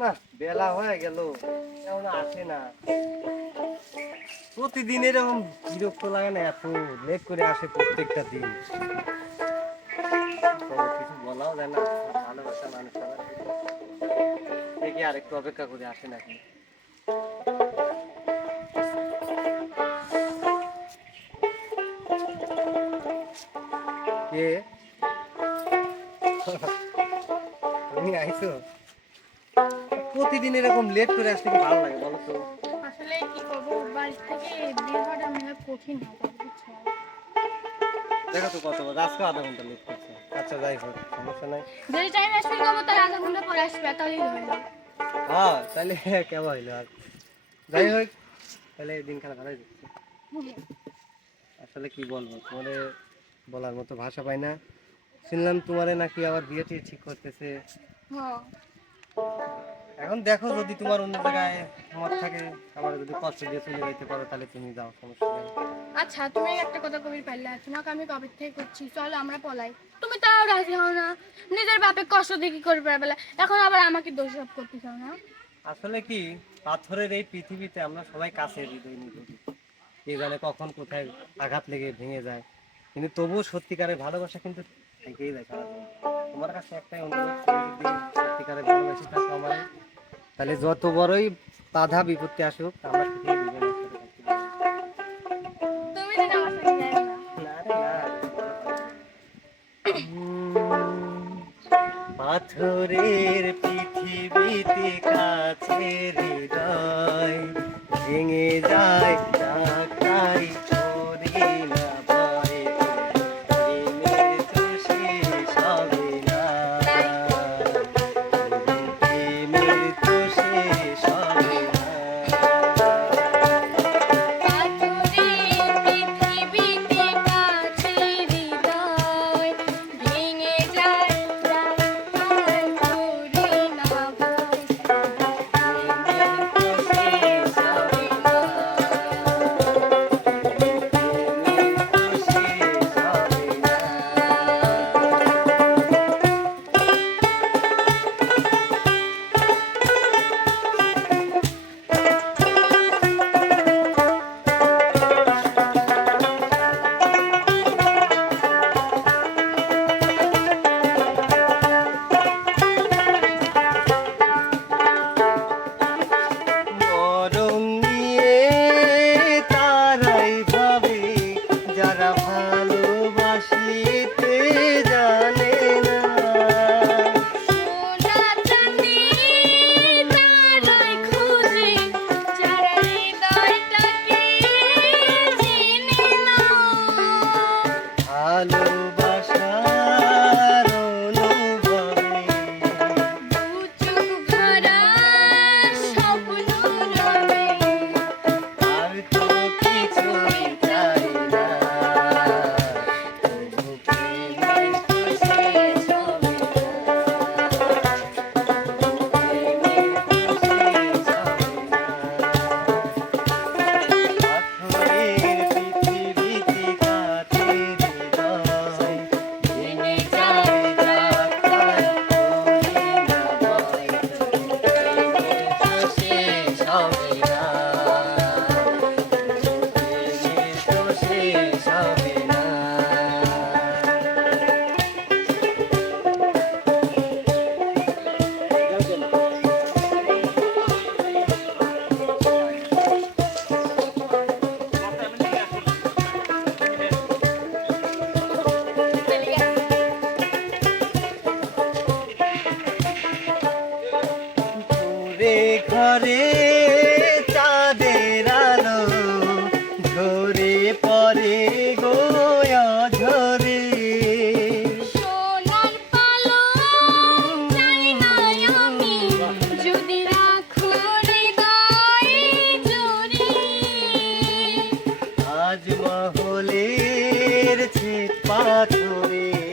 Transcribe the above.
না, বেলা হয়ে গেল। কেমন আসে না। প্রতিদিন এরকম বিরক্ত লাগে না, এত লেট করে আসে প্রত্যেকটা দিন। কিছু বলাও যায় না, ভালোবাসা মানুষ দেখি আর একটু অপেক্ষা করে আসে নাকি। কে? তুমি আইছো? প্রতিদিন এরকম লেট করে আসতে কি ভালো লাগে বলো তো? আসলে কি করব? বাড়ি থেকে বের হওয়াটা মেলা কঠিন বুঝছ দেখো তো কত আজকে আধা ঘণ্টা লেট করছে। আচ্ছা যাই হোক সমস্যা নাই। যদি টাইম আসবে করব তাহলে আধা ঘণ্টা পরে আসবে তাহলেই হলো হ্যাঁ তাহলে কেমন হইল আর? যাই হোক তাহলে দিন খানা ভালোই যাচ্ছে আসলে কি বলব তোমারে বলার মতো ভাষা পাই না। শুনলাম তোমারে নাকি আবার বিয়ে ঠিক করতেছে। হ্যাঁ। এখন দেখো যদি তোমার অন্য জায়গায় মত থাকে আমার যদি কষ্ট দিয়ে চলে যেতে পারো তাহলে তুমি যাও সমস্যা নেই। আচ্ছা তুমি একটা কথা কবির পারলে তোমাকে আমি কবে থেকে করছি চলো আমরা পলাই। তুমি তাও রাজি হও না। নিজের বাপে কষ্ট দিয়ে কি করে পারবে এখন আবার আমাকে দোষারোপ করতে চাও না? আসলে কি পাথরের এই পৃথিবীতে আমরা সবাই কাছে হৃদয় নিয়ে কে জানে কখন কোথায় আঘাত লেগে ভেঙে যায়। কিন্তু তবুও সত্যিকারের ভালোবাসা কিন্তু থেকেই যায় তোমার কাছে একটাই অনুরোধ সত্যিকারের ভালোবাসি আমার তাহলে যত বড়ই বাধা বিপত্তি আসুক আমার পাথরের পৃথিবীতে কাছের হৃদয় ভেঙে যায় ঘরে ছিট